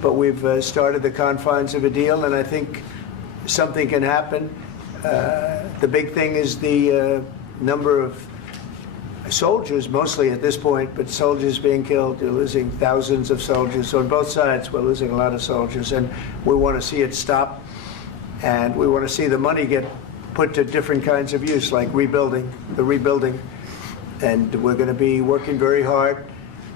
but we've started the confines of a deal, and I think something can happen. The big thing is the number of soldiers, mostly at this point, but soldiers being killed. You're losing thousands of soldiers. So on both sides, we're losing a lot of soldiers, and we want to see it stop, and we want to see the money get put to different kinds of use, like rebuilding, and we're going to be working very hard.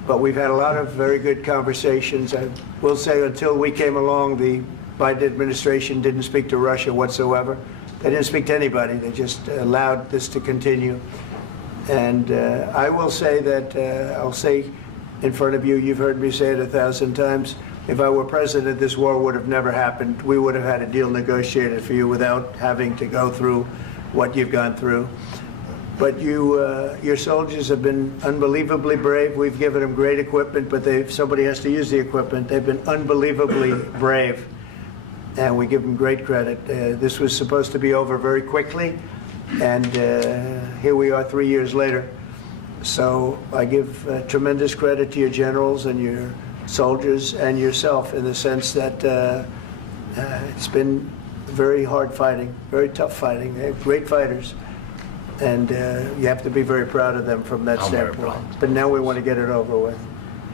But we've had a lot of very good conversations. I will say, until we came along, the Biden administration didn't speak to Russia whatsoever. They didn't speak to anybody. They just allowed this to continue. And I will say that, I'll say in front of you, you've heard me say it 1,000 times, if I were president, this war would have never happened. We would have had a deal negotiated for you without having to go through what you've gone through. But your soldiers have been unbelievably brave. We've given them great equipment, but somebody has to use the equipment. They've been unbelievably brave, and we give them great credit. This was supposed to be over very quickly, and here we are 3 years later. So I give tremendous credit to your generals and your soldiers and yourself, in the sense that it's been very hard fighting, very tough fighting. They're great fighters. And you have to be very proud of them from that standpoint. But now we want to get it over with.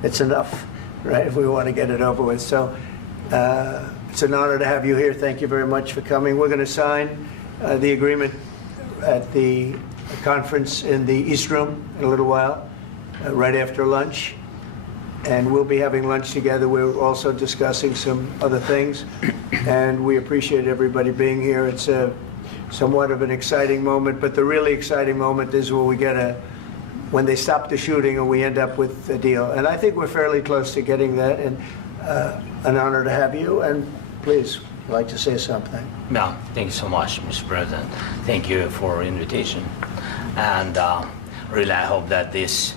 It's enough, right? We want to get it over with. So it's an honor to have you here. Thank you very much for coming. We're going to sign the agreement at the conference in the East Room in a little while, right after lunch. And we'll be having lunch together. We're also discussing some other things. And we appreciate everybody being here. It's somewhat of an exciting moment, but the really exciting moment is when they stop the shooting and we end up with a deal. And I think we're fairly close to getting that, and an honor to have you. And please, I'd like to say something. Yeah, thank you so much, Mr. President. Thank you for invitation. And really, I hope that this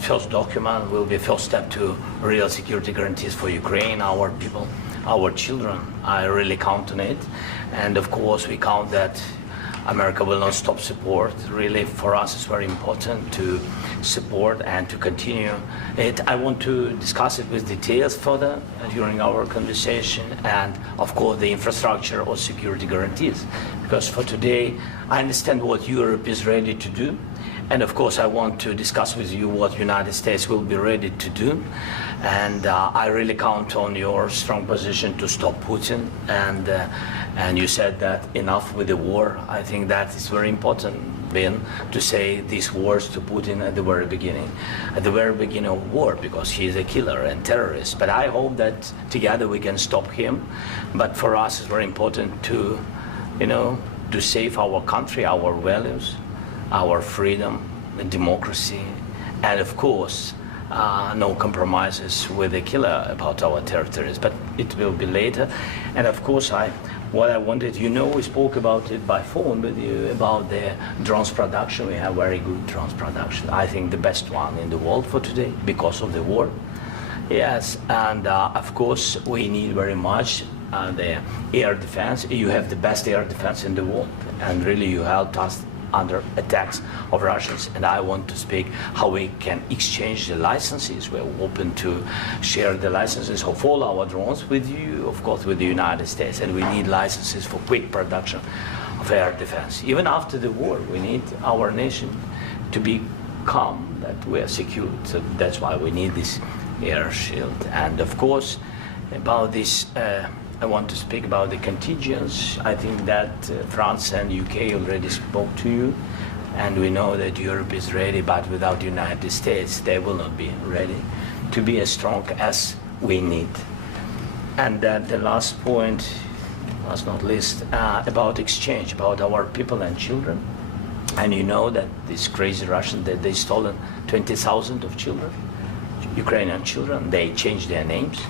first document, will be a first step to real security guarantees for Ukraine, our people, our children. I really count on it. And of course, we count that America will not stop support. Really, for us, it's very important to support and to continue it. I want to discuss it with details further during our conversation, and of course, the infrastructure or security guarantees. Because for today, I understand what Europe is ready to do. And of course, I want to discuss with you what the United States will be ready to do. And I really count on your strong position to stop Putin. And you said that enough with the war. I think that is very important, Ben, to say these words to Putin at the very beginning of war, because he is a killer and terrorist. But I hope that together we can stop him. But for us, it's very important to, to save our country, our values, our freedom and democracy, and of course, no compromises with the killer about our territories, but it will be later. And of course, what I wanted, we spoke about it by phone with you, about the drones production. We have very good drones production. I think the best one in the world for today, because of the war. Yes, and of course, we need very much the air defense. You have the best air defense in the world, and really you helped us under attacks of Russians, and I want to speak how we can exchange the licenses. We're open to share the licenses of all our drones with you, of course, with the United States, and we need licenses for quick production of air defense. Even after the war, we need our nation to be calm, that we are secure. So that's why we need this air shield. And of course, about this, I want to speak about the contingents. I think that France and UK already spoke to you, and we know that Europe is ready, but without the United States, they will not be ready to be as strong as we need. And that the last point, last not least, about exchange, about our people and children. And you know that these crazy Russians, that they stolen 20,000 of children, Ukrainian children. They changed their names,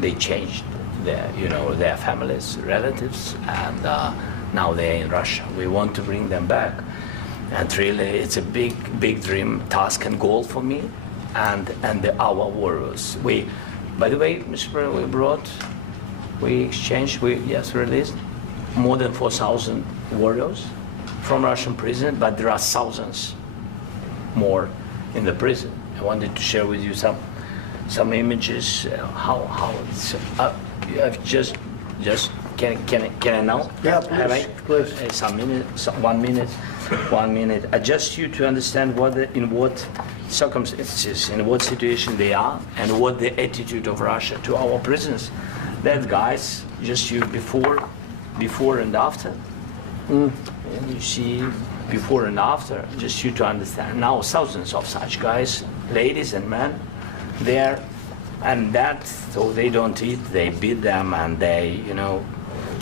they changed their families, relatives, and now they're in Russia. We want to bring them back, and really, it's a big dream, task, and goal for me, and our warriors. By the way, Mr. President, we released more than 4,000 warriors from Russian prison, but there are thousands more in the prison. I wanted to share with you some some images. How it's, I've just can I now? Yeah, Have I? please. Some minute, 1 minute, 1 minute. I just you to understand in what circumstances, in what situation they are, and what the attitude of Russia to our prisoners. That guys, just you before and after. And you see before and after, just you to understand. Now thousands of such guys, ladies and men, there, and that, so they don't eat, they beat them, and they,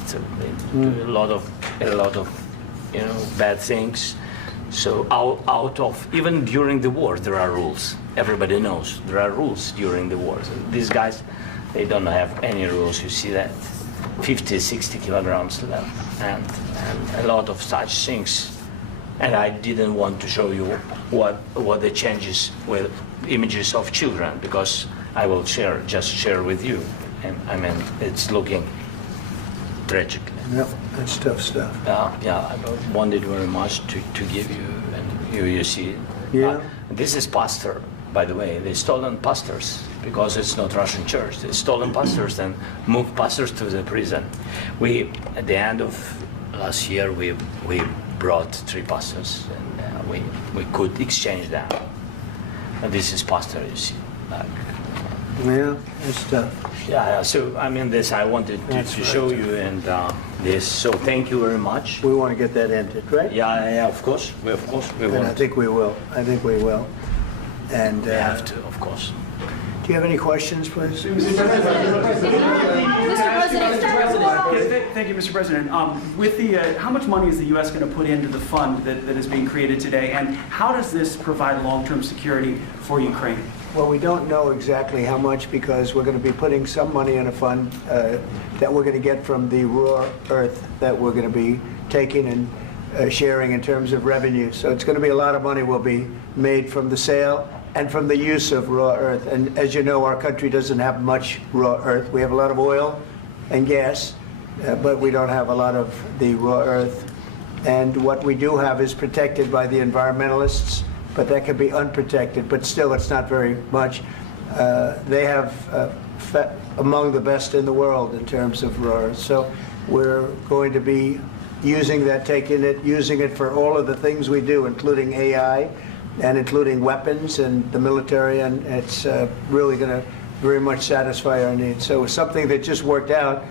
so they do a lot of, bad things. So out of, even during the war, there are rules. Everybody knows there are rules during the war. So these guys, they don't have any rules. You see that 50, 60 kilograms left, and a lot of such things. And I didn't want to show you what the changes with images of children, because I will just share with you. And I mean, it's looking tragic. Yep, that's tough stuff. Yeah, I wanted very much to give you, and you see it. Yeah. This is pastor, by the way. They stolen pastors because it's not Russian church. They stolen pastors and moved pastors to the prison. We, at the end of last year, we brought 3 pastors, and we could exchange them. And this is pastor, you see. Yeah, that's tough. Yeah. So I mean, this I wanted to show you, and this. So thank you very much. We want to get that ended, right? Yeah. Of course, we And I want. think we will. And We have to, of course. do you have any questions, please? Thank you, Mr. President. With the, how much money is the U.S. going to put into the fund that is being created today, and how does this provide long-term security for Ukraine? Well, we don't know exactly how much, because we're going to be putting some money in a fund that we're going to get from the raw earth that we're going to be taking and sharing in terms of revenue. So it's going to be a lot of money will be made from the sale and from the use of raw earth. And as you know, our country doesn't have much raw earth. We have a lot of oil and gas, but we don't have a lot of the raw earth. And what we do have is protected by the environmentalists, but that can be unprotected, but still it's not very much. They have among the best in the world in terms of raw earth. So we're going to be using that, using it for all of the things we do, including AI and including weapons and the military, and it's really going to very much satisfy our needs. So it's something that just worked out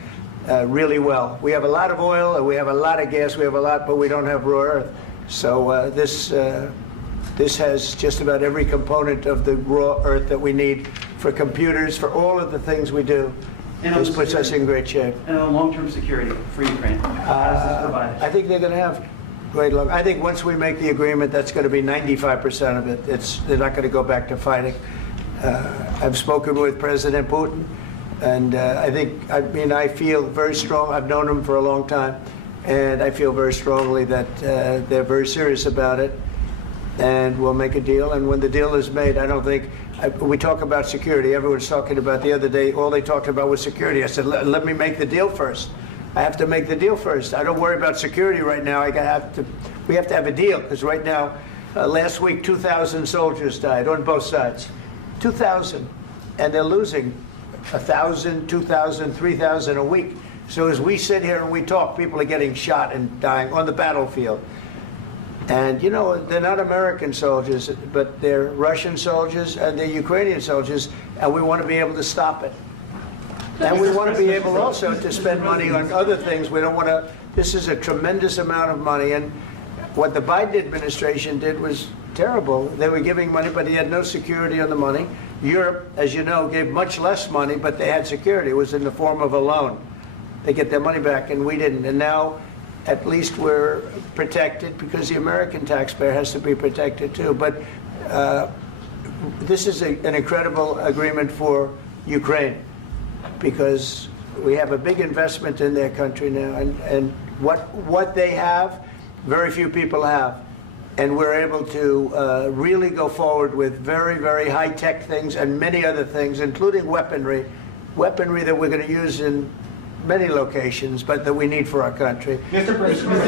really well. We have a lot of oil, and we have a lot of gas, we have a lot, but we don't have raw earth. So this has just about every component of the raw earth that we need for computers, for all of the things we do. And This puts us in great shape. And on long-term security for Ukraine, how does this provide it? I think they're going to have great luck. I think once we make the agreement, that's going to be 95% of it. They're not going to go back to fighting. I've spoken with President Putin, and I feel very strong. I've known him for a long time, and I feel very strongly that they're very serious about it, and we'll make a deal. And when the deal is made, I don't think, we talk about security. Everyone's talking about the other day, all they talked about was security. I said, let me make the deal first. I have to make the deal first. I don't worry about security right now. We have to have a deal, because right now, last week, 2,000 soldiers died on both sides. 2,000. And they're losing 1,000, 2,000, 3,000 a week. So as we sit here and we talk, people are getting shot and dying on the battlefield. And, they're not American soldiers, but they're Russian soldiers and they're Ukrainian soldiers, and we want to be able to stop it. And we want to be able also to spend money on other things. We don't want to, this is a tremendous amount of money, and what the Biden administration did was terrible. They were giving money, but they had no security on the money. Europe, as you know, gave much less money, but they had security. It was in the form of a loan. They get their money back, and we didn't. And now, at least we're protected, because the American taxpayer has to be protected too. But this is an incredible agreement for Ukraine, because we have a big investment in their country now, and what they have, very few people have. And we're able to really go forward with very, very high-tech things and many other things, including weaponry that we're going to use in many locations, but that we need for our country. Mr. President,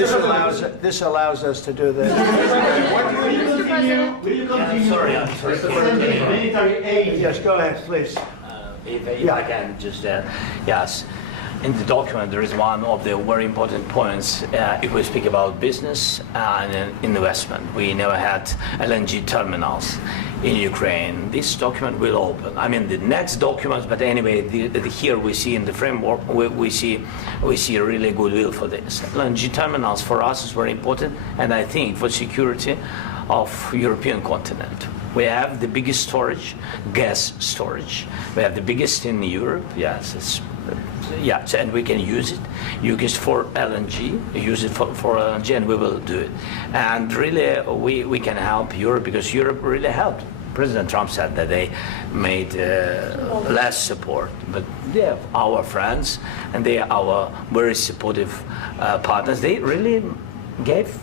This allows us to do that. what do you President. Will you continue? Sorry, I'm sorry. Sending military aid? Yes, go ahead, please. If I can just, yes. In the document, there is one of the very important points. If we speak about business and investment, we never had LNG terminals in Ukraine. This document will open. I mean, the next documents, but anyway, here we see in the framework, we see a really goodwill for this. LNG terminals for us is very important, and I think for security of European continent. We have the biggest storage, gas storage. We have the biggest in Europe. Yes, yes, and we can use it. Use it for LNG. Use it for LNG, and we will do it. And really, we can help Europe because Europe really helped. President Trump said that they made less support, but they are our friends and they are our very supportive partners. They really gave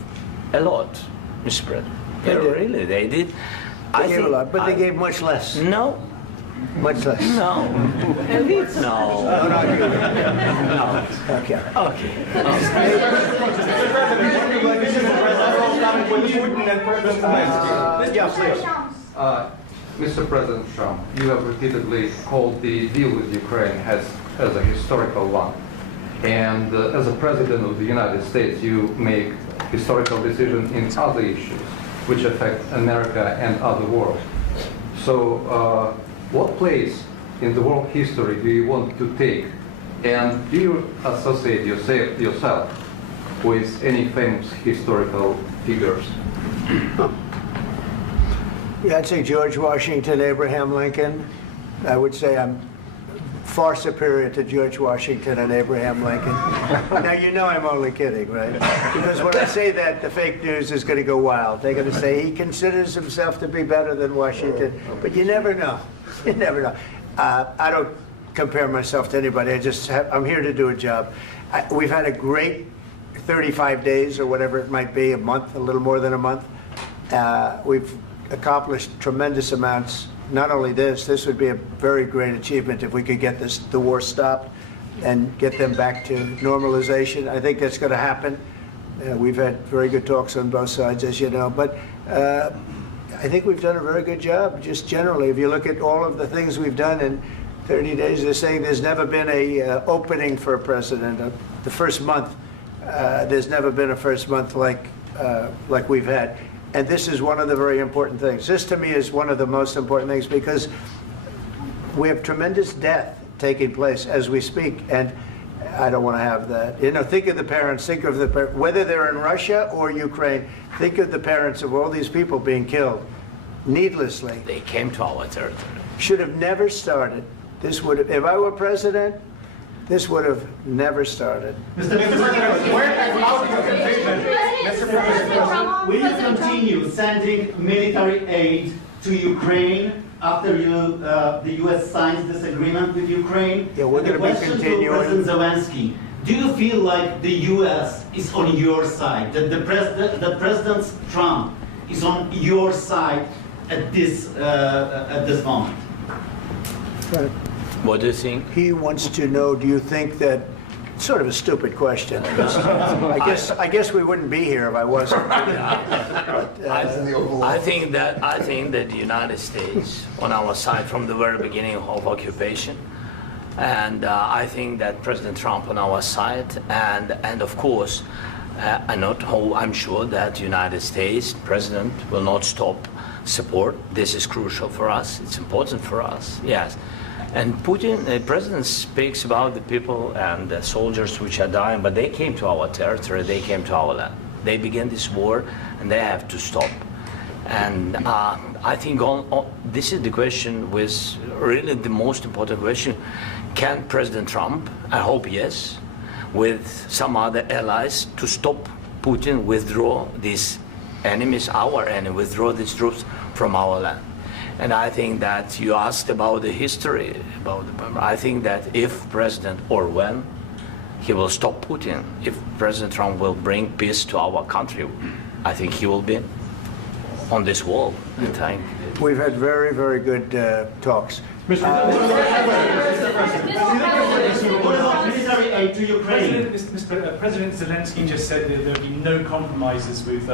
a lot, Mr. President. They did. They gave a lot, but they gave much less. No. Much less. No. No. No. Okay. Okay. Mr. President Trump, you have repeatedly called the deal with Ukraine as a historical one. And as a President of the United States, you make historical decisions in other issues which affect America and other world. So what place in the world history do you want to take? And do you associate yourself with any famous historical figures? Yeah, I'd say George Washington, Abraham Lincoln. I would say I'm far superior to George Washington and Abraham Lincoln. Now, you know I'm only kidding, right? Because when I say that, the fake news is going to go wild. They're going to say he considers himself to be better than Washington. But you never know. You never know. I don't compare myself to anybody. I'm here to do a job. We've had a great 35 days or whatever it might be, a month, a little more than a month. We've accomplished tremendous amounts. Not only this would be a very great achievement if we could get the war stopped and get them back to normalization. I think that's going to happen. We've had very good talks on both sides, as you know. But I think we've done a very good job, just generally. If you look at all of the things we've done in 30 days, they're saying there's never been a opening for a president. The first month, there's never been a first month like we've had. And this is one of the very important things. This, to me, is one of the most important things because we have tremendous death taking place as we speak, and I don't want to have that. You know, think of the parents, whether they're in Russia or Ukraine, think of the parents of all these people being killed needlessly. They came to our territory. Should have never started. This would have, if I were president, this would have never started. Mr. President, where has out your conviction? Mr. President, will you continue sending military aid to Ukraine after the U.S. signs this agreement with Ukraine? Yeah, we're going to be continuing. The question to President Zelensky: do you feel like the U.S. is on your side? That President Trump is on your side at this moment? Right. What do you think? He wants to know, do you think that, sort of a stupid question. I guess we wouldn't be here if I wasn't. I think that the United States on our side from the very beginning of occupation, and I think that President Trump on our side, and of course, I'm sure that the United States President will not stop support. This is crucial for us. It's important for us. Yes. And Putin, the president speaks about the people and the soldiers which are dying, but they came to our territory, they came to our land. They began this war, and they have to stop. And I think this is the question, with really the most important question. Can President Trump, I hope yes, with some other allies, to stop Putin, withdraw these enemies, our enemy, withdraw these troops from our land? And I think that you asked about the history, I think that if President, or when, he will stop Putin, if President Trump will bring peace to our country, I think he will be on this wall. I think. We've had very, very good talks. What about military aid to Ukraine? President Zelensky just said that there will be no compromises with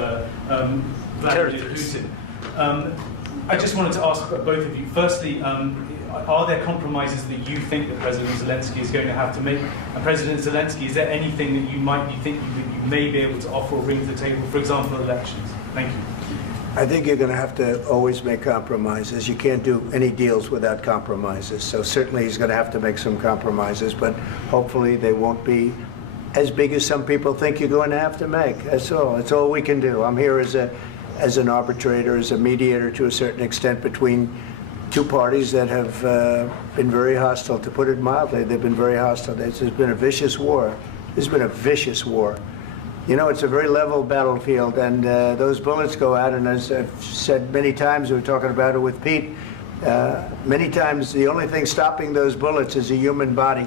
Vladimir Putin. I just wanted to ask both of you. Firstly, are there compromises that you think that President Zelensky is going to have to make? And President Zelensky, is there anything that you think you may be able to offer or bring to the table, for example, elections? Thank you. I think you're going to have to always make compromises. You can't do any deals without compromises. So certainly he's going to have to make some compromises, but hopefully they won't be as big as some people think you're going to have to make. That's all. That's all we can do. I'm here as an arbitrator, as a mediator to a certain extent between two parties that have been very hostile. To put it mildly, they've been very hostile. There's been a vicious war. There's been a vicious war. You know, it's a very level battlefield, and those bullets go out, and as I've said many times, we were talking about it with Pete, many times the only thing stopping those bullets is a human body.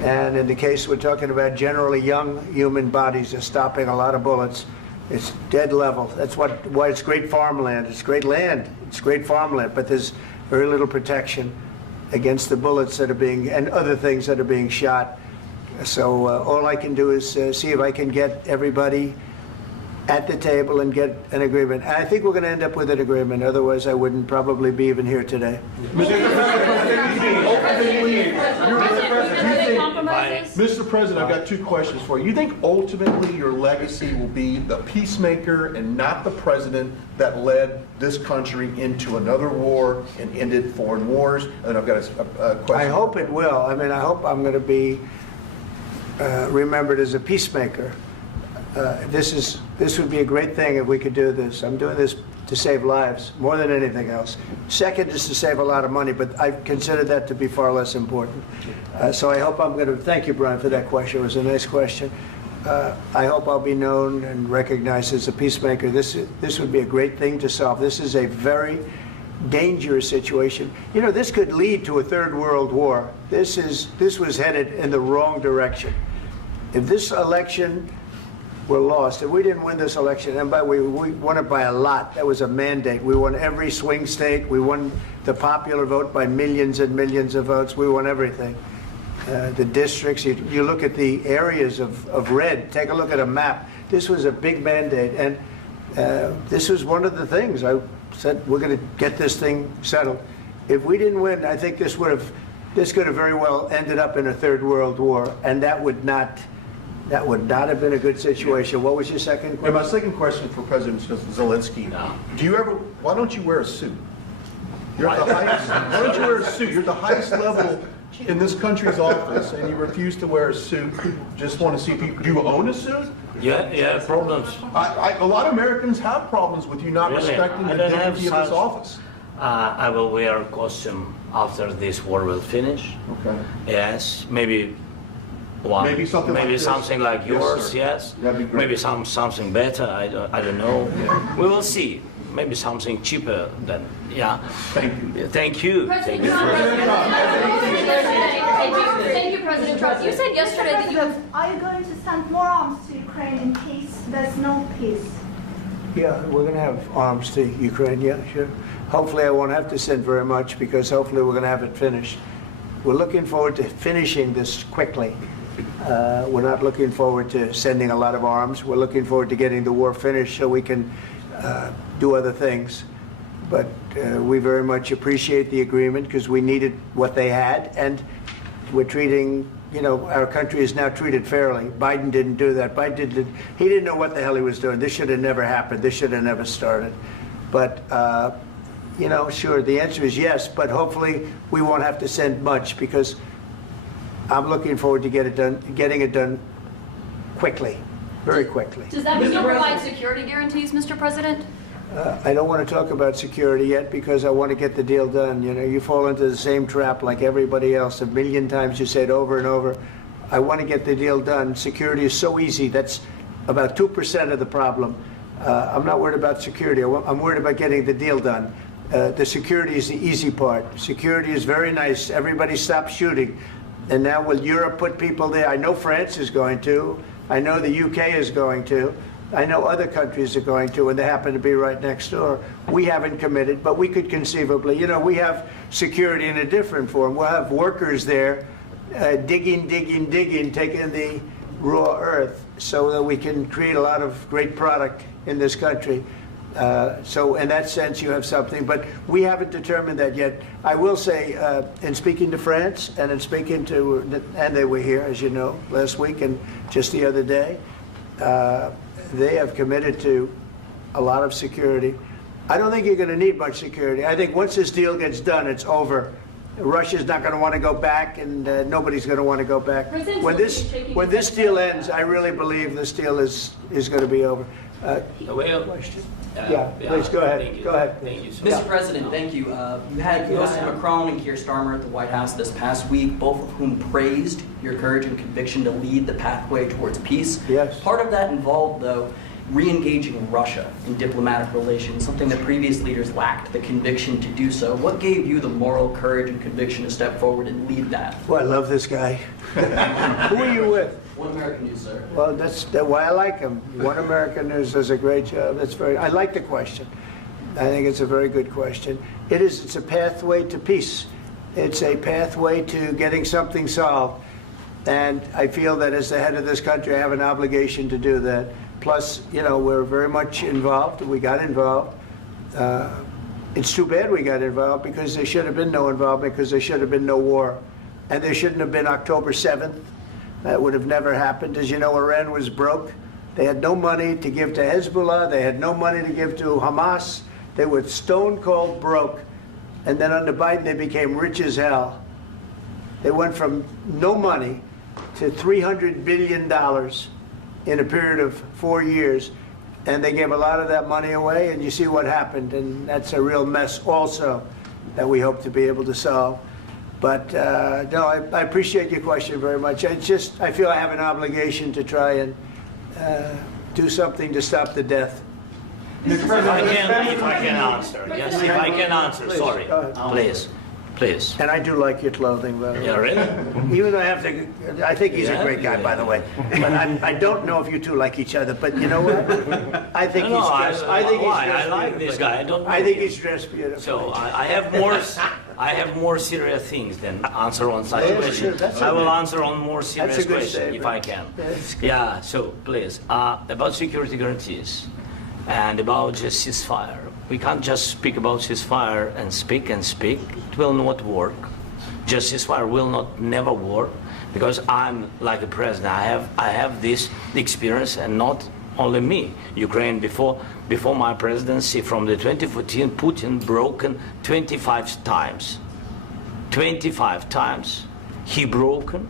And in the case we're talking about, generally young human bodies are stopping a lot of bullets. It's dead level. That's why it's great farmland. It's great land. It's great farmland, but there's very little protection against the bullets that are being, and other things that are being shot. So all I can do is see if I can get everybody at the table and get an agreement. And I think we're going to end up with an agreement. Otherwise, I wouldn't probably be even here today. Mr. President, I've got two questions for you. You think ultimately your legacy will be the peacemaker and not the president that led this country into another war and ended foreign wars? And I've got a question. I hope it will. I mean, I hope I'm going to be remembered as a peacemaker. This would be a great thing if we could do this. I'm doing this to save lives more than anything else. Second is to save a lot of money, but I consider that to be far less important. So I hope I'm going to, thank you, Brian, for that question. It was a nice question. I hope I'll be known and recognized as a peacemaker. This would be a great thing to solve. This is a very dangerous situation. You know, this could lead to a third world war. This was headed in the wrong direction. If this election were lost, if we didn't win this election, and by the way, we won it by a lot. That was a mandate. We won every swing state. We won the popular vote by millions and millions of votes. We won everything. The districts, you look at the areas of red, take a look at a map. This was a big mandate, and this was one of the things. I said, we're going to get this thing settled. If we didn't win, I think this could have very well ended up in a third world war, and that would not have been a good situation. What was your second And question? my second question for President Zelensky, why don't you wear a suit? You're at the highest, why don't you wear a suit? You're at the highest level in this country's office, and you refuse to wear a suit. Just want to see if do you own a suit? Yeah, problems. A lot of Americans have problems with you not Really? respecting I the don't have dignity of this such- office. I will wear a costume after this war will finish. Okay. Yes, maybe one. Maybe something like this? something like Yes, yours. sir. Yes. That'd be great. Maybe something better. I don't know. We will see. Maybe something cheaper than yeah. Thank you. Thank you. President Thank you. Trump, thank you, President Trump. You said yesterday that you have. Are you going to send more arms to Ukraine in peace? There's no peace. Yeah, we're going to have arms to Ukraine, yeah, sure. Hopefully I won't have to send very much, because hopefully we're going to have it finished. We're looking forward to finishing this quickly. We're not looking forward to sending a lot of arms. We're looking forward to getting the war finished so we can do other things. But we very much appreciate the agreement, because we needed what they had, and we're treating, you know, our country is now treated fairly. Biden didn't do that. He didn't know what the hell he was doing. This should have never happened. This should have never started. But, you know, sure, the answer is yes, but hopefully we won't have to send much, because I'm looking forward to getting it done quickly, very quickly. Does that mean you'll provide security guarantees, Mr. President? I don't want to talk about security yet, because I want to get the deal done. You know, you fall into the same trap like everybody else. A million times you say it over and over. I want to get the deal done. Security is so easy. That's about 2% of the problem. I'm not worried about security. I'm worried about getting the deal done. The security is the easy part. Security is very nice. Everybody stops shooting. And now will Europe put people there? I know France is going to. I know the UK is going to. I know other countries are going to, and they happen to be right next door. We haven't committed, but we could conceivably. You know, we have security in a different form. We'll have workers there digging, taking the raw earth so that we can create a lot of great product in this country. So in that sense, you have something, but we haven't determined that yet. I will say, in speaking to France and in speaking to, and they were here, as you know, last week and just the other day, they have committed to a lot of security. I don't think you're going to need much security. I think once this deal gets done, it's over. Russia's not going to want to go back, and nobody's going to want to go back. President When this deal ends, I really believe this deal is going to be over. Question? Yeah, please go ahead. Thank you. Go ahead. Thank you so Yeah. much. Mr. President, thank you. You had President Macron and Keir Starmer at the White House this past week, both of whom praised your courage and conviction to lead the pathway towards peace. Yes. Part of that involved, though, re-engaging Russia in diplomatic relations, something that previous leaders lacked the conviction to do so. What gave you the moral courage and conviction to step forward and lead that? Well, I love this guy. Who are you with? One American News, sir. Well, that's why I like him. One American News does a great job. I like the question. I think it's a very good question. It's a pathway to peace. It's a pathway to getting something solved. And I feel that as the head of this country, I have an obligation to do that. Plus, we're very much involved. We got involved. It's too bad we got involved because there should have been no involvement, because there should have been no war. And there shouldn't have been October 7th. That would have never happened. As you know, Iran was broke. They had no money to give to Hezbollah. They had no money to give to Hamas. They were stone cold broke. And then under Biden, they became rich as hell. They went from no money to $300 billion in a period of 4 years. And they gave a lot of that money away, and you see what happened. And that's a real mess also that we hope to be able to solve. But no, I appreciate your question very much. I feel I have an obligation to try and do something to stop the death. If I can answer. Yes, if I can answer. Please, Sorry. go ahead. Please. And I do like your clothing, by the way. Yeah, really? Even though I think he's a great guy, by the way. But I don't know if you two like each other. But you know what? I think he's dressed. I think he's dressed. I like this guy. I don't know I think him. he's dressed beautifully. So I have more serious things than answer on such a Yes, question. sure, that's I will okay. answer on more serious That's a good question if statement. I can. That's good. Yeah. So please, about security guarantees and about just ceasefire. We can't just speak about ceasefire and speak and speak. It will not work. Just ceasefire will never work, because I'm like a president. I have this experience, and not only me. Ukraine before my presidency, from the 2014, Putin broken 25 times. 25 times he broken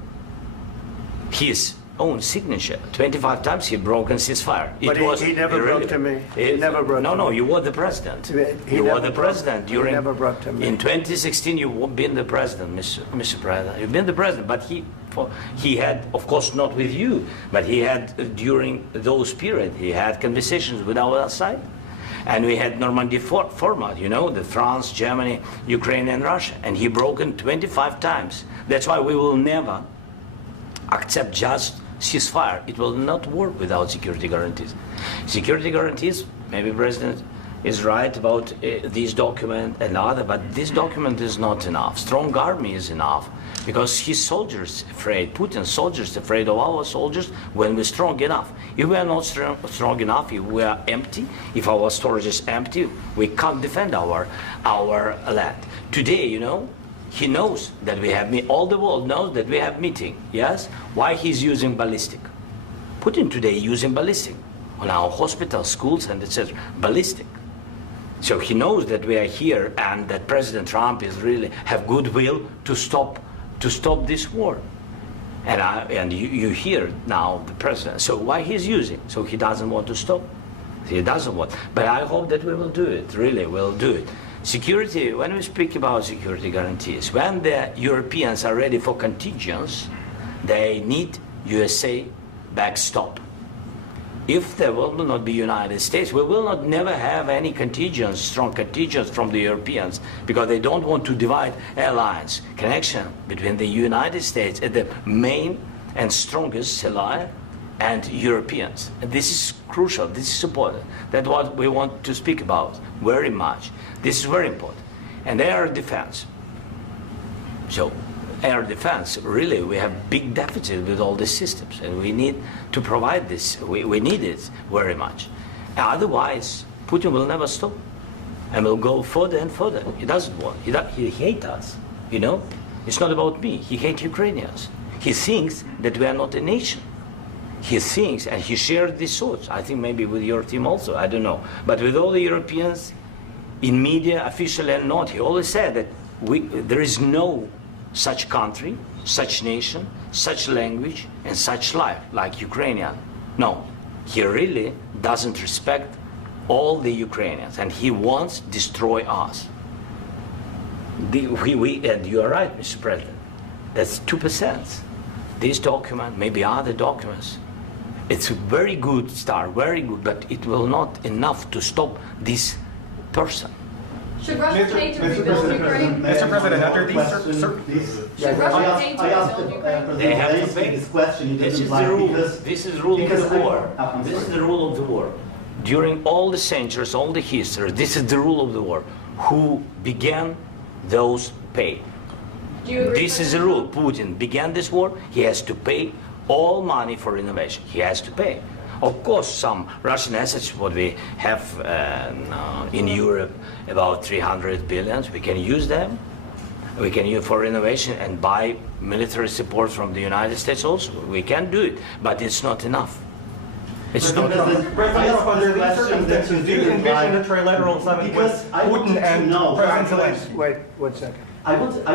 his own signature. 25 times he broken ceasefire. But he never broke to me. He never broke to me. No, you were the president. He You were never the broke- president he during. never broke to me. In 2016, you've been the president, Mr. President. You've been the president, but he had, of course, not with you, but he had during those period. He had conversations with our side, and we had Normandy format. The France, Germany, Ukraine, and Russia, and he broken 25 times. That's why we will never accept just ceasefire. It will not work without security guarantees. Security guarantees, maybe President is right about this document and other, but this document is not enough. Strong army is enough, because his soldiers afraid, Putin's soldiers afraid of our soldiers when we're strong enough. If we are not strong enough, if we are empty, if our storage is empty, we can't defend our land. Today, he knows that we have all the world knows that we have meeting. Yes, why he's using ballistic? Putin today using ballistic on our hospitals, schools, and etc. Ballistic. So he knows that we are here, and that President Trump is really have goodwill to stop this war. And you hear now the president. So why he's using? So he doesn't want to stop. He doesn't want. But I hope that we will do it. Really, we'll do it. Security, when we speak about security guarantees, when the Europeans are ready for contingents, they need USA backstop. If there will not be United States, we will not never have any contingents, strong contingents from the Europeans, because they don't want to divide alliance, connection between the United States and the main and strongest ally and Europeans. And this is crucial, this is important. That's what we want to speak about very much. This is very important. And air defense. So air defense, really, we have big deficit with all these systems, and we need to provide this. We need it very much. Otherwise, Putin will never stop, and will go further and further. He doesn't want. He hates us. You know, it's not about me. He hates Ukrainians. He thinks that we are not a nation. He thinks, and he shared these thoughts. I think maybe with your team also. I don't know, but with all the Europeans, in media, officially and not, he always said that there is no such country, such nation, such language, and such life like Ukrainian. No, he really doesn't respect all the Ukrainians, and he wants to destroy us. And you are right, Mr. President. That's 2%. This document, maybe other documents, it's a very good start, very good, but it will not enough to stop this person. Should Russia pay to rebuild Ukraine? Mr. President, under these Should Russia pay to I asked rebuild Ukraine? They have to Zelensky pay. this question. You This didn't is like the rule. because This is the rule of because the war. I'm This is sorry. the rule of the war. During all the centuries, all the history, this is the rule of the war. Who began, those pay. Do you agree, This is the President rule. Putin began this war. He has to pay all money for innovation. He has to pay. Of course, some Russian assets, what we have in Europe, about 300 billions, we can use them. We can use for innovation and buy military support from the United States also. We can do it, but it's not enough. It's not enough. President, under these circumstances, do you envision a trilateral summit with Putin and President Zelensky? Wait 1 second. I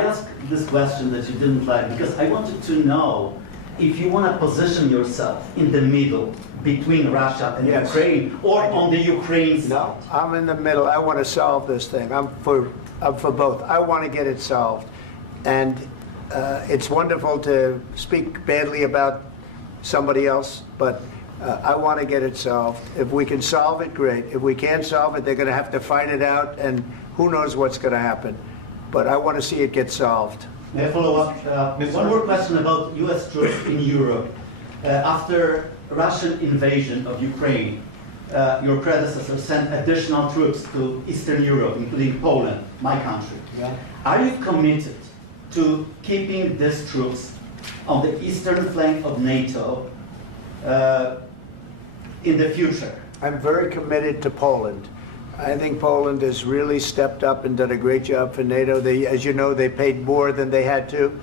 asked this question that you didn't like because I wanted to know if you want to position yourself in the middle between Russia and Yes. Ukraine or on the Ukraine side. No, I'm in the middle. I want to solve this thing. I'm for both. I want to get it solved. And it's wonderful to speak badly about somebody else, but I want to get it solved. If we can solve it, great. If we can't solve it, they're going to have to fight it out, and who knows what's going to happen. But I want to see it get solved. May I follow up? One more question about U.S. troops in Europe. After Russian invasion of Ukraine, your predecessor sent additional troops to Eastern Europe, including Poland, my country. Yeah. Are you committed to keeping these troops on the eastern flank of NATO in the future? I'm very committed to Poland. I think Poland has really stepped up and done a great job for NATO. As you know, they paid more than they had to.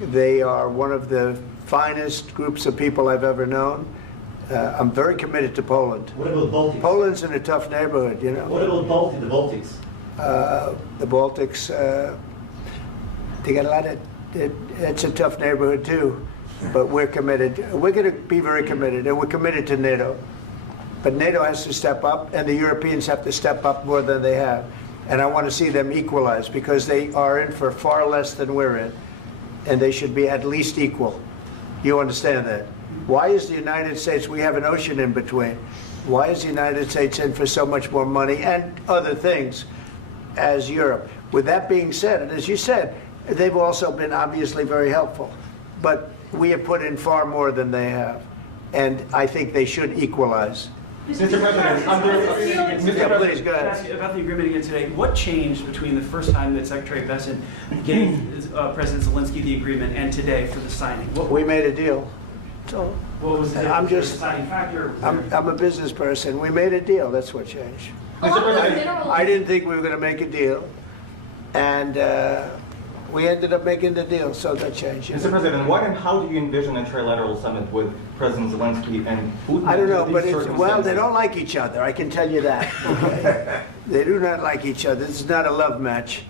They are one of the finest groups of people I've ever known. I'm very committed to Poland. What about Baltics? Poland's in a tough neighborhood, you know. What about the Baltics? The Baltics, they got a lot of, it's a tough neighborhood too, but we're committed. We're going to be very committed, and we're committed to NATO. But NATO has to step up, and the Europeans have to step up more than they have. And I want to see them equalize, because they are in for far less than we're in, and they should be at least equal. You understand that? Why is the United States, we have an ocean in between, why is the United States in for so much more money and other things as Europe? With that being said, and as you said, they've also been obviously very helpful, but we have put in far more than they have, and I think they should equalize. Mr. President, Yeah, please, go ahead. ask you about the agreement again today. What changed between the first time that Secretary Bessent gave President Zelensky the agreement and today for the signing? We made a deal. So What was the I'm just- deciding factor? I'm a business person. We made a deal. That's what changed. Along with minerals. I didn't think we were going to make a deal, and we ended up making the deal, so that changed. Mr. President, what and how do you envision a trilateral summit with President Zelensky and Putin? I don't know, under but these well, they circumstances? don't like each other. I can tell you that. Okay? They do not like each other. This is not a love match,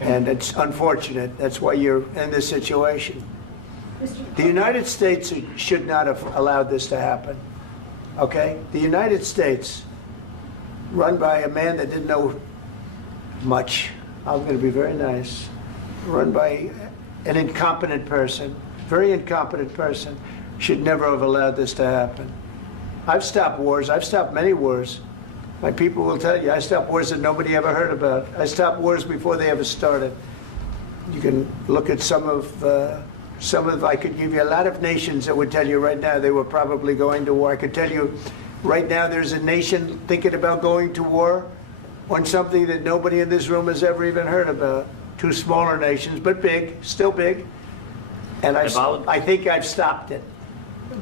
and it's unfortunate. That's why you're in this situation. The United States should not have allowed this to happen. Okay? The United States, run by a man that didn't know much. I'm going to be very nice. Run by an incompetent person, very incompetent person, should never have allowed this to happen. I've stopped wars. I've stopped many wars. My people will tell you, I stopped wars that nobody ever heard about. I stopped wars before they ever started. You can look at some of, I could give you a lot of nations that would tell you right now they were probably going to war. I could tell you right now there's a nation thinking about going to war on something that nobody in this room has ever even heard about. Two smaller nations, but big, still big. And I think I've stopped it.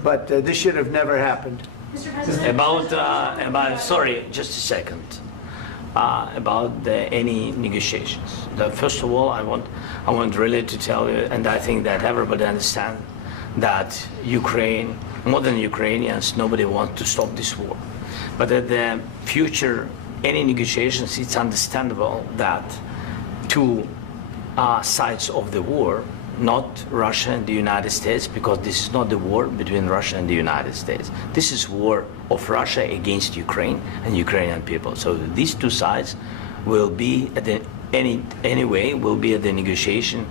But this should have never happened. Mr. President. About sorry, just a second. About any negotiations. First of all, I want really to tell you, and I think that everybody understands that Ukraine, modern Ukrainians, nobody wants to stop this war. But at the future, any negotiations, it's understandable that two sides of the war, not Russia and the United States, because this is not the war between Russia and the United States. This is war of Russia against Ukraine and Ukrainian people. So these two sides will be at the anyway will be at the negotiation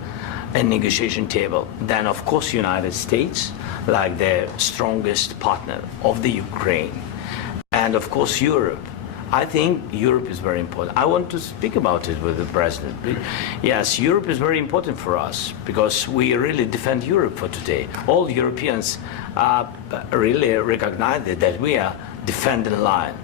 table. Then of course United States, like the strongest partner of the Ukraine, and of course Europe. I think Europe is very important. I want to speak about it with the president. Yes, Europe is very important for us because we really defend Europe for today. All Europeans really recognize that we are defending the line,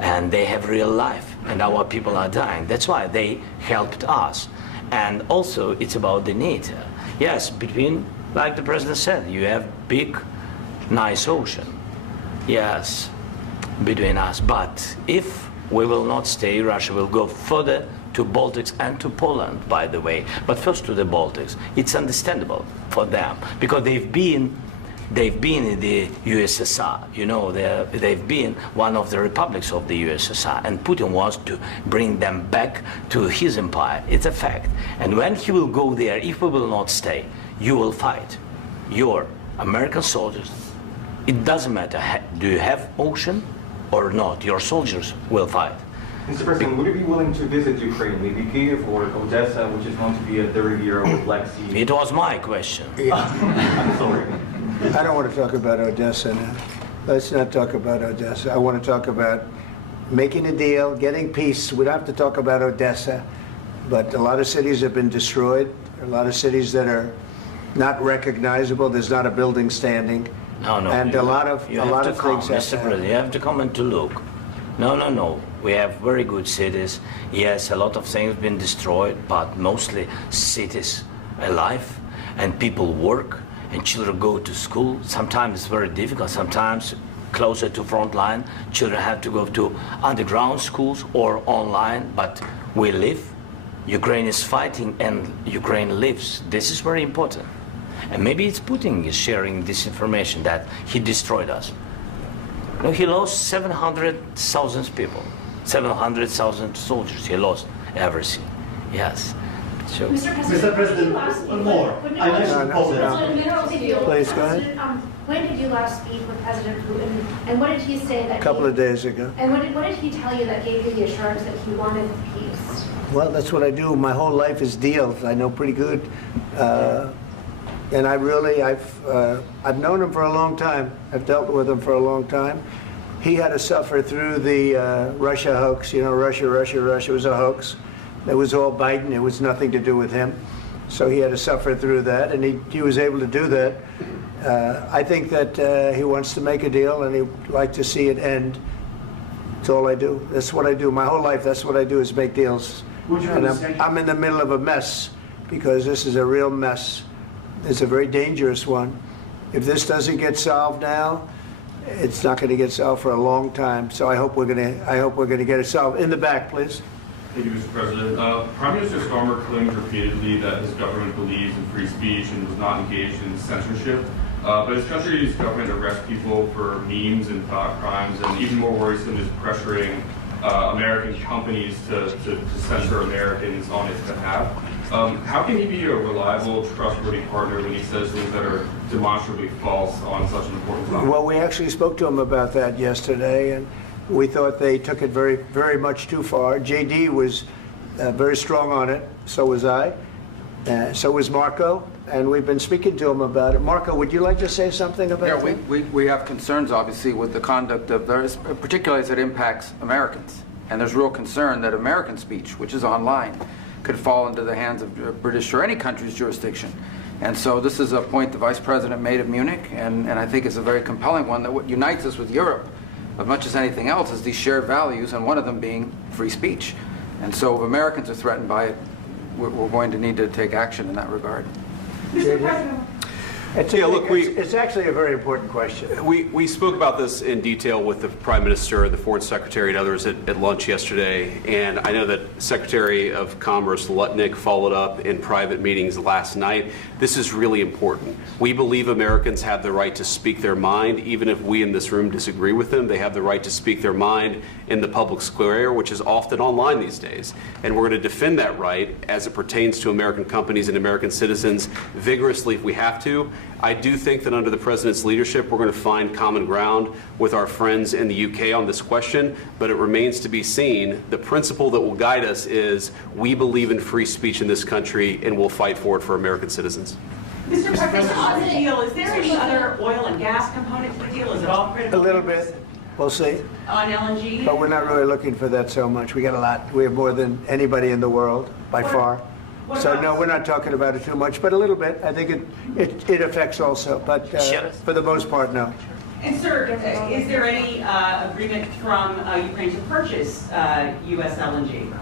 and they have real life, and our people are dying. That's why they helped us. And also, it's about the NATO. Yes, between, like the president said, you have big, nice ocean. Yes, between us. But if we will not stay, Russia will go further to Baltics and to Poland, by the way. But first to the Baltics. It's understandable for them because they've been in the USSR. You know, they've been one of the republics of the USSR, and Putin wants to bring them back to his empire. It's a fact. And when he will go there, if we will not stay, you will fight. Your American soldiers, it doesn't matter, do you have ocean or not, your soldiers will fight. Mr. President, would you be willing to visit Ukraine, maybe Kyiv or Odessa, which is known to be a dirty area with Black Sea? It was my question. I'm sorry. I don't want to talk about Odessa now. Let's not talk about Odessa. I want to talk about making a deal, getting peace. We don't have to talk about Odessa, but a lot of cities have been destroyed. There are a lot of cities that are not recognizable. There's not a building standing. No, and a lot of things Mr. President, you have to come and to look. No. We have very good cities. Yes, a lot of things have been destroyed, but mostly cities alive, and people work, and children go to school. Sometimes it's very difficult. Sometimes closer to front line, children have to go to underground schools or online. But we live. Ukraine is fighting, and Ukraine lives. This is very important. And maybe it's Putin is sharing this information that he destroyed us. No, he lost 700,000 people, 700,000 soldiers. He lost everything. Yes. So. Mr. President, one more. I mentioned Poland. Please go ahead. When did you last speak with President Putin, and what did he say that? A couple of days ago. And what did he tell you that gave you the assurance that he wanted peace? Well, that's what I do. My whole life is deals. I know pretty good. And I've known him for a long time. I've dealt with him for a long time. He had to suffer through the Russia hoax. You know, Russia was a hoax. It was all Biden. It was nothing to do with him. So he had to suffer through that, and he was able to do that. I think that he wants to make a deal, and he'd like to see it end. That's all I do. That's what I do. My whole life, that's what I do, is make deals. And I'm in the middle of a mess, because this is a real mess. It's a very dangerous one. If this doesn't get solved now, it's not going to get solved for a long time. So I hope we're going to get it solved. In the back, please. Thank you, Mr. President. Prime Minister Starmer claims repeatedly that his government believes in free speech and was not engaged in censorship. But his country's government arrests people for memes and thought crimes, and even more worrisome is pressuring American companies to censor Americans on its behalf. How can he be a reliable, trustworthy partner when he says things that are demonstrably false on such an important topic? Well, we actually spoke to him about that yesterday, and we thought they took it very, very much too far. JD was very strong on it. So was I. So was Marco. And we've been speaking to him about it. Marco, would you like to say something about that? Yeah, we have concerns, obviously, with the conduct of those, particularly as it impacts Americans. And there's real concern that American speech, which is online, could fall into the hands of British or any country's jurisdiction. And so this is a point the Vice President made at Munich, and I think it's a very compelling one, that what unites us with Europe, as much as anything else, is these shared values, and one of them being free speech. And so if Americans are threatened by it, we're going to need to take action in that regard. Mr. President. It's actually a very important question. We spoke about this in detail with the Prime Minister, the Foreign Secretary, and others at lunch yesterday. And I know that Secretary of Commerce Lutnick followed up in private meetings last night. This is really important. We believe Americans have the right to speak their mind, even if we in this room disagree with them. They have the right to speak their mind in the public square, which is often online these days. And we're going to defend that right as it pertains to American companies and American citizens vigorously if we have to. I do think that under the President's leadership, we're going to find common ground with our friends in the UK on this question, but it remains to be seen. The principle that will guide us is we believe in free speech in this country and we'll fight for it for American citizens. Mr. President, on the deal, is there any other oil and gas component to the deal? Is it all critical? A little bit. We'll see. On LNG? But we're not really looking for that so much. We got a lot. We have more than anybody in the world, by far. So no, we're not talking about it too much, but a little bit. I think it affects also, but for the most part, no. And sir, is there any agreement from Ukraine to purchase U.S. LNG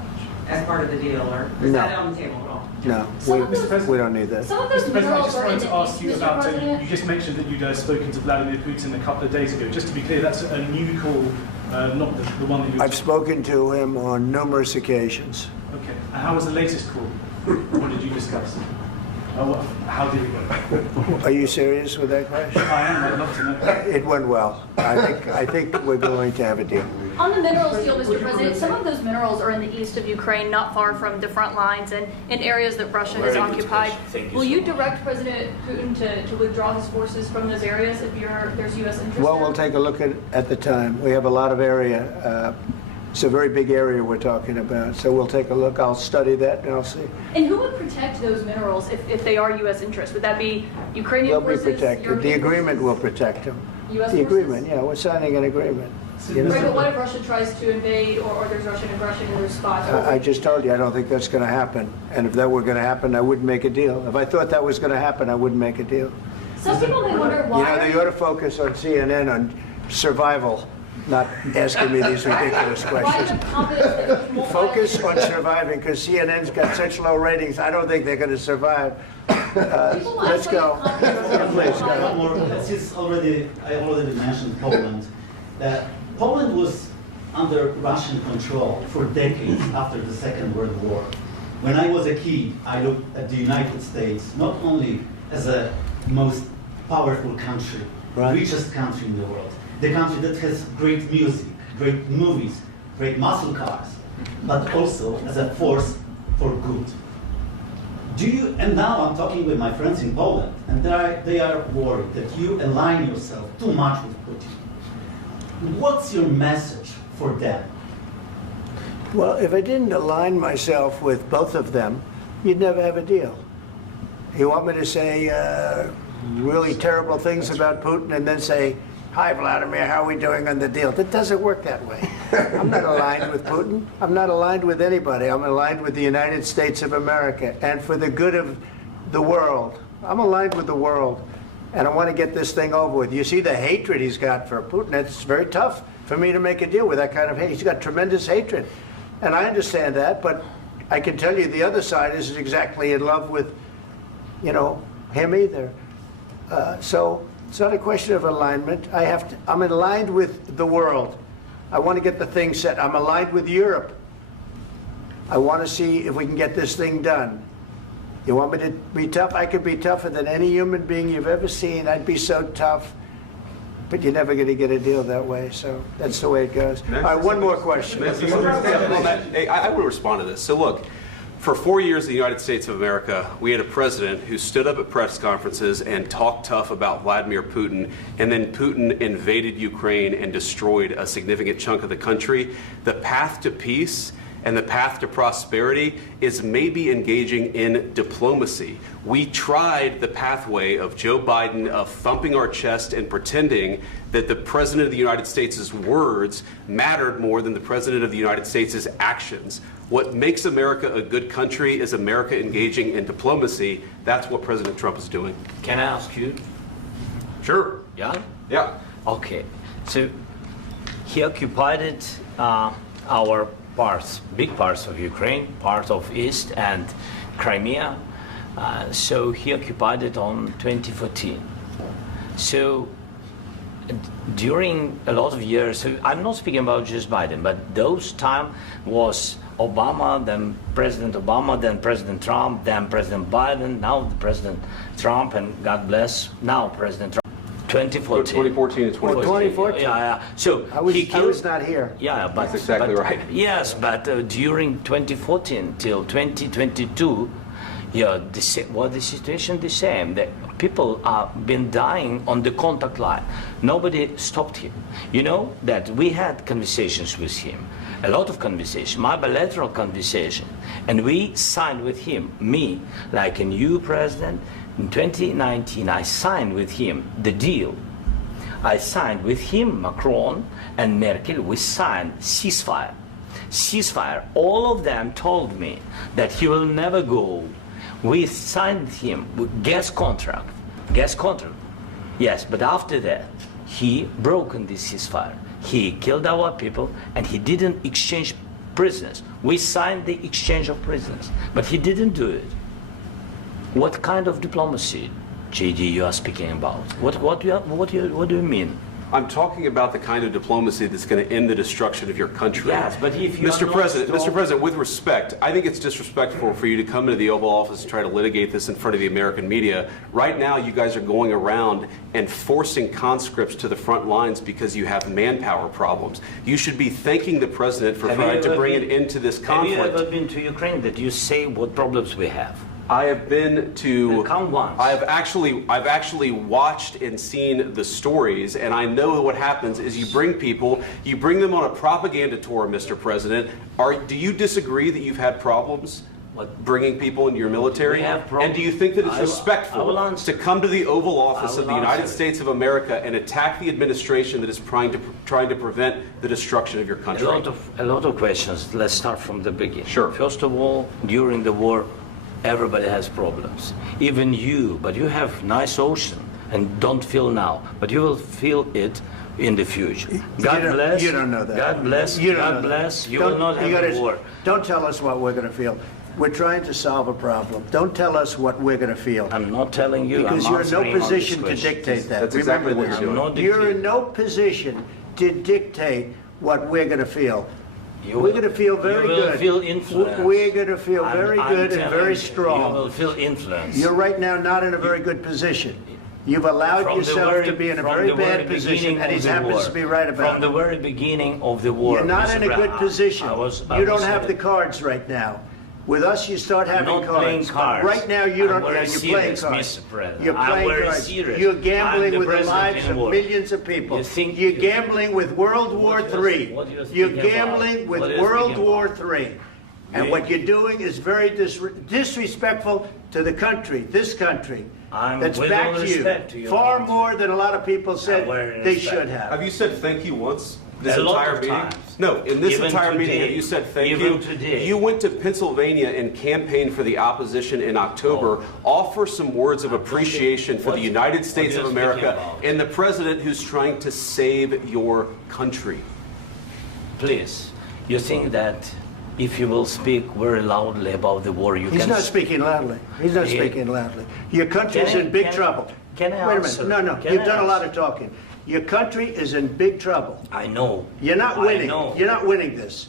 as part of the deal, or is that on the table at all? No, we don't need that. Mr. President, I just wanted to ask you about, you just mentioned that you'd spoken to Vladimir Putin a couple of days ago. Just to be clear, that's a new call, not the one that you... I've spoken to him on numerous occasions. Okay, and how was the latest call? What did you discuss? How did it go? Are you serious with that question? I am, I'd love to know. It went well. I think we're going to have a deal. On the minerals deal, Mr. President, some of those minerals are in the east of Ukraine, not far from the front lines and in areas that Russia has occupied. Will you direct President Putin to withdraw his forces from those areas if there's U.S. interest? Well, we'll take a look at the time. We have a lot of area. It's a very big area we're talking about, so we'll take a look. I'll study that and I'll see. And who would protect those minerals if they are U.S. interests? Would that be Ukrainian forces? They'll be protected. The agreement will protect them. U.S. The forces? agreement, yeah, we're signing an agreement. Right, but what if Russia tries to invade or there's Russian aggression in those spots? I just told you I don't think that's going to happen. And if that were going to happen, I wouldn't make a deal. If I thought that was going to happen, I wouldn't make a deal. Some people may wonder why. You know, they ought to focus on CNN on survival, not asking me these ridiculous questions. Focus on surviving, because CNN's got such low ratings. I don't think they're going to survive. Let's go. Please go. I already mentioned Poland. Poland was under Russian control for decades after the Second World War. When I was a kid, I looked at the United States not only as a most powerful country, richest country in the world, the country that has great music, great movies, great muscle cars, but also as a force for good. And now I'm talking with my friends in Poland, and they are worried that you align yourself too much with Putin. What's your message for them? Well, if I didn't align myself with both of them, you'd never have a deal. You want me to say really terrible things about Putin and then say, "Hi, Vladimir, how are we doing on the deal?" That doesn't work that way. I'm not aligned with Putin. I'm not aligned with anybody. I'm aligned with the United States of America and for the good of the world. I'm aligned with the world. And I want to get this thing over with. You see the hatred he's got for Putin. It's very tough for me to make a deal with that kind of hate. He's got tremendous hatred. And I understand that, but I can tell you the other side isn't exactly in love with, him either. So it's not a question of alignment. I'm aligned with the world. I want to get the thing set. I'm aligned with Europe. I want to see if we can get this thing done. You want me to be tough? I could be tougher than any human being you've ever seen. I'd be so tough. But you're never going to get a deal that way, so that's the way it goes. All right, one more question. I would respond to this. So look, for 4 years in the United States of America, we had a president who stood up at press conferences and talked tough about Vladimir Putin, and then Putin invaded Ukraine and destroyed a significant chunk of the country. The path to peace and the path to prosperity is maybe engaging in diplomacy. We tried the pathway of Joe Biden of thumping our chest and pretending that the President of the United States' words mattered more than the President of the United States' actions. What makes America a good country is America engaging in diplomacy. That's what President Trump is doing. Can I ask you? Sure. Yeah? Yeah. Okay. So he occupied our big parts of Ukraine, part of East and Crimea. So he occupied it on 2014. So during a lot of years, so I'm not speaking about just Biden, but those time was Obama, then President Obama, then President Trump, then President Biden, now President Trump, and God bless, now President Trump. 2014. 2014 and 2014. 2014. Yeah. So I was not here. Yeah, but That's exactly right. Yes, but during 2014 till 2022, yeah, the situation the same. The people have been dying on the contact line. Nobody stopped him. You know that we had conversations with him, a lot of conversation, my bilateral conversation, and we signed with him, me, like a new president. In 2019, I signed with him the deal. I signed with him, Macron and Merkel, we signed ceasefire. Ceasefire. All of them told me that he will never go. We signed him with gas contract. Gas contract. Yes, but after that, he broken this ceasefire. He killed our people and he didn't exchange prisoners. We signed the exchange of prisoners, but he didn't do it. What kind of diplomacy, JD, you are speaking about? What do you mean? I'm talking about the kind of diplomacy that's going to end the destruction of your country. Yes, but if you Mr. President, with respect, I think it's disrespectful for you to come into the Oval Office and try to litigate this in front of the American media. Right now, you guys are going around and forcing conscripts to the front lines because you have manpower problems. You should be thanking the President for trying to bring an end to this conflict. Have you ever been to Ukraine that you say what problems we have? I have been to. Come once. I've actually watched and seen the stories, and I know what happens is you bring people, you bring them on a propaganda tour, Mr. President. Do you disagree that you've had problems bringing people into your military? And do you think that it's respectful to come to the Oval Office of the United States of America and attack the administration that is trying to prevent the destruction of your country? A lot of questions. Let's start from the beginning. Sure. First of all, during the war, everybody has problems, even you, but you have nice ocean and don't feel now, but you will feel it in the future. God bless. You don't know that. God bless. God bless. You will not have a war. Don't tell us what we're going to feel. We're trying to solve a problem. Don't tell us what we're going to feel. I'm not telling you. Because you're in no position to dictate that. That's exactly what you're doing. You're in no position to dictate what we're going to feel. We're going to feel very good. You will feel influence. We're going to feel very good and very strong. You will feel influence. You're right now not in a very good position. You've allowed yourself to be in a very bad position, and he happens to be right about it. From the very beginning of the war. You're not in a good position. You don't have the cards right now. With us, you start having not cards. Playing cards. Right now, you don't. You're playing cards. Mr. President. You're playing cards. Serious. You're gambling with the lives of war. millions of people. You're gambling with World War III. You're gambling with World War III. And what you're doing is very disrespectful to the country, this country. That's back to you. Far more than a lot of people said they should have. Have you said thank you once? This entire meeting? No, in this entire meeting, have you said thank you? Today. You went to Pennsylvania and campaigned for the opposition in October. Offer some words of appreciation for the United States of America and the president who's trying to save your country. Please, you think that if you will speak very loudly about the war, you can... He's not speaking loudly. He's not speaking loudly. Your country's in big trouble. Can I Wait a answer? minute. No, you've done a lot of talking. Your country is in big trouble. I know. You're not winning. I know. You're not winning this.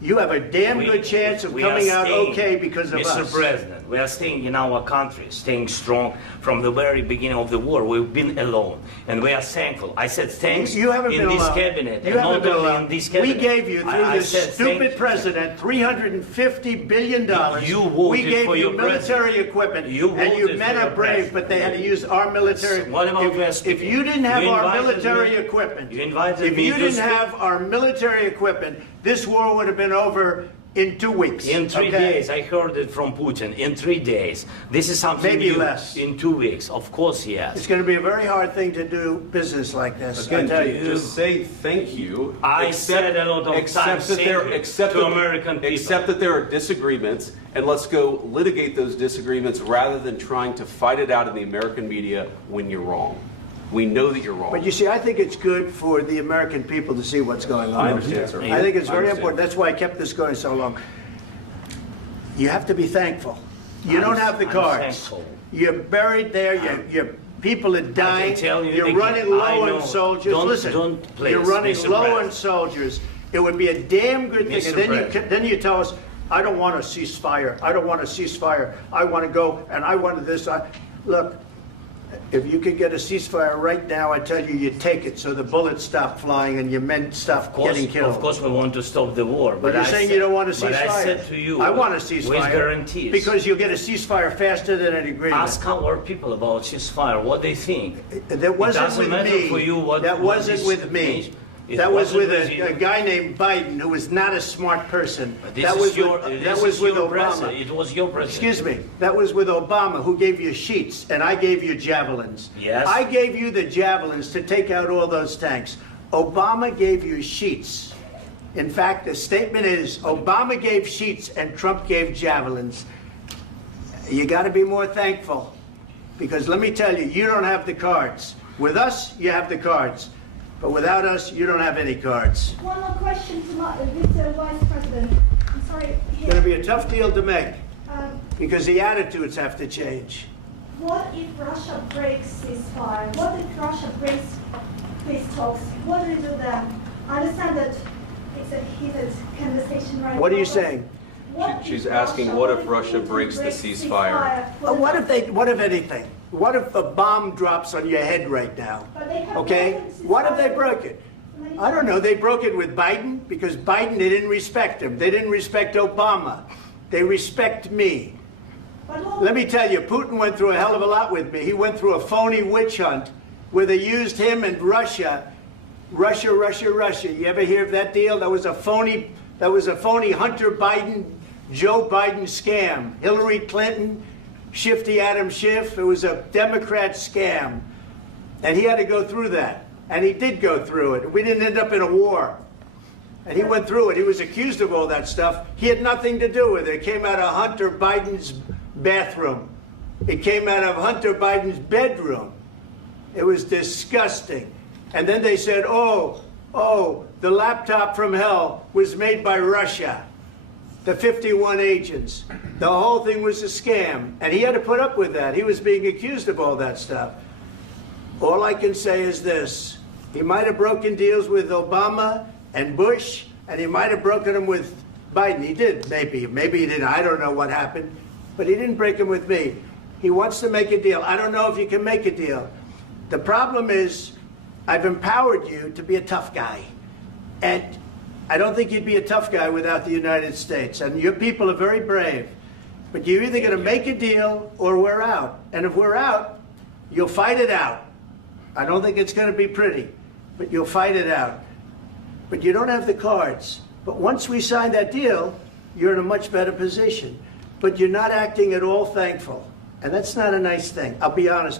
You have a damn good chance of coming out okay because of us. Mr. President, we are staying in our country, staying strong from the very beginning of the war. We've been alone, and we are thankful. I said thanks you haven't in been this alone. cabinet, You and haven't not been only alone. in this cabinet. We gave you, through this stupid president, $350 billion. You voted we gave for you your military president. equipment, and voted you for men your are brave, president. but they had to use our military. What about if you didn't have You our invited military me- equipment, You invited if me you to didn't speak. have our military equipment, this war would have been over in 2 weeks. In 3 okay? days, I heard it from Putin. In 3 days, this is something Maybe new. less. In 2 weeks, of course, yes. It's going to be a very hard thing to do business like this. I Again, tell you. just say thank you. I said a lot of times to American people. Accept that there are disagreements, and let's go litigate those disagreements rather than trying to fight it out in the American media when you're wrong. We know that you're wrong. But you see, I think it's good for the American people to see what's going on. I understand, sir. I think it's I very understand. important. That's why I kept this going so long. You have to be thankful. You don't have the I'm cards. thankful. You're buried there. Your people are dying. tell you You're again, running low I know. on soldiers. Don't- Listen, don't please, you're running Mr. low President. on soldiers. It would be a damn good thing. Mr. And then President. then you tell us, I don't want a ceasefire. I don't want a ceasefire. I want to go and I wanted this. Look, if you could get a ceasefire right now, I tell you, you take it so the bullets stop flying and your men stop getting killed. Of course, we want to stop the war. But you're I saying said- you don't want a ceasefire. But I said to you, I want a ceasefire. with guarantees. Because you'll get a ceasefire faster than an agreement. Ask our people about ceasefire, what they think. That wasn't it doesn't with matter me. for you what That what wasn't this with me. means. It That was wasn't with you. a guy named Biden who was not a smart person. This That is was your, with, this that was is with your Obama. president. It was your president. Excuse me. That was with Obama, who gave you sheets, and I gave you javelins. Yes. I gave you the javelins to take out all those tanks. Obama gave you sheets. In fact, the statement is Obama gave sheets and Trump gave javelins. You got to be more thankful, because let me tell you, you don't have the cards. With us, you have the cards. But without us, you don't have any cards. One more question to Mr. Vice President. I'm sorry. It's going to be a tough deal to make, Um, because the attitudes have to change. What if Russia breaks ceasefire? What if Russia breaks peace talks? What do we do then? I understand that it's a heated conversation right now. What are you but saying? what She's if asking, what if Russia Putin breaks the breaks ceasefire? What if anything? What if a bomb drops on your head right now? But they have Okay? broken ceasefire. What if they broke it? I don't know. They broke it with Biden, because Biden, they didn't respect him. They didn't respect Obama. They respect me. Let me tell you, Putin went through a hell of a lot with me. He went through a phony witch hunt where they used him and Russia. Russia. You ever hear of that deal? That was a phony Hunter Biden, Joe Biden scam. Hillary Clinton, Shifty Adam Schiff. It was a Democrat scam. And he had to go through that. And he did go through it. We didn't end up in a war. And he went through it. He was accused of all that stuff. He had nothing to do with it. It came out of Hunter Biden's bathroom. It came out of Hunter Biden's bedroom. It was disgusting. And then they said, oh, the laptop from hell was made by Russia. The 51 agents. The whole thing was a scam. And he had to put up with that. He was being accused of all that stuff. All I can say is this. He might have broken deals with Obama and Bush, and he might have broken them with Biden. He did, maybe. Maybe he didn't. I don't know what happened. But he didn't break them with me. He wants to make a deal. I don't know if you can make a deal. The problem is, I've empowered you to be a tough guy. And I don't think you'd be a tough guy without the United States. And your people are very brave. But you're either going to make a deal or we're out. And if we're out, you'll fight it out. I don't think it's going to be pretty, but you'll fight it out. But you don't have the cards. But once we sign that deal, you're in a much better position. But you're not acting at all thankful. And that's not a nice thing. I'll be honest.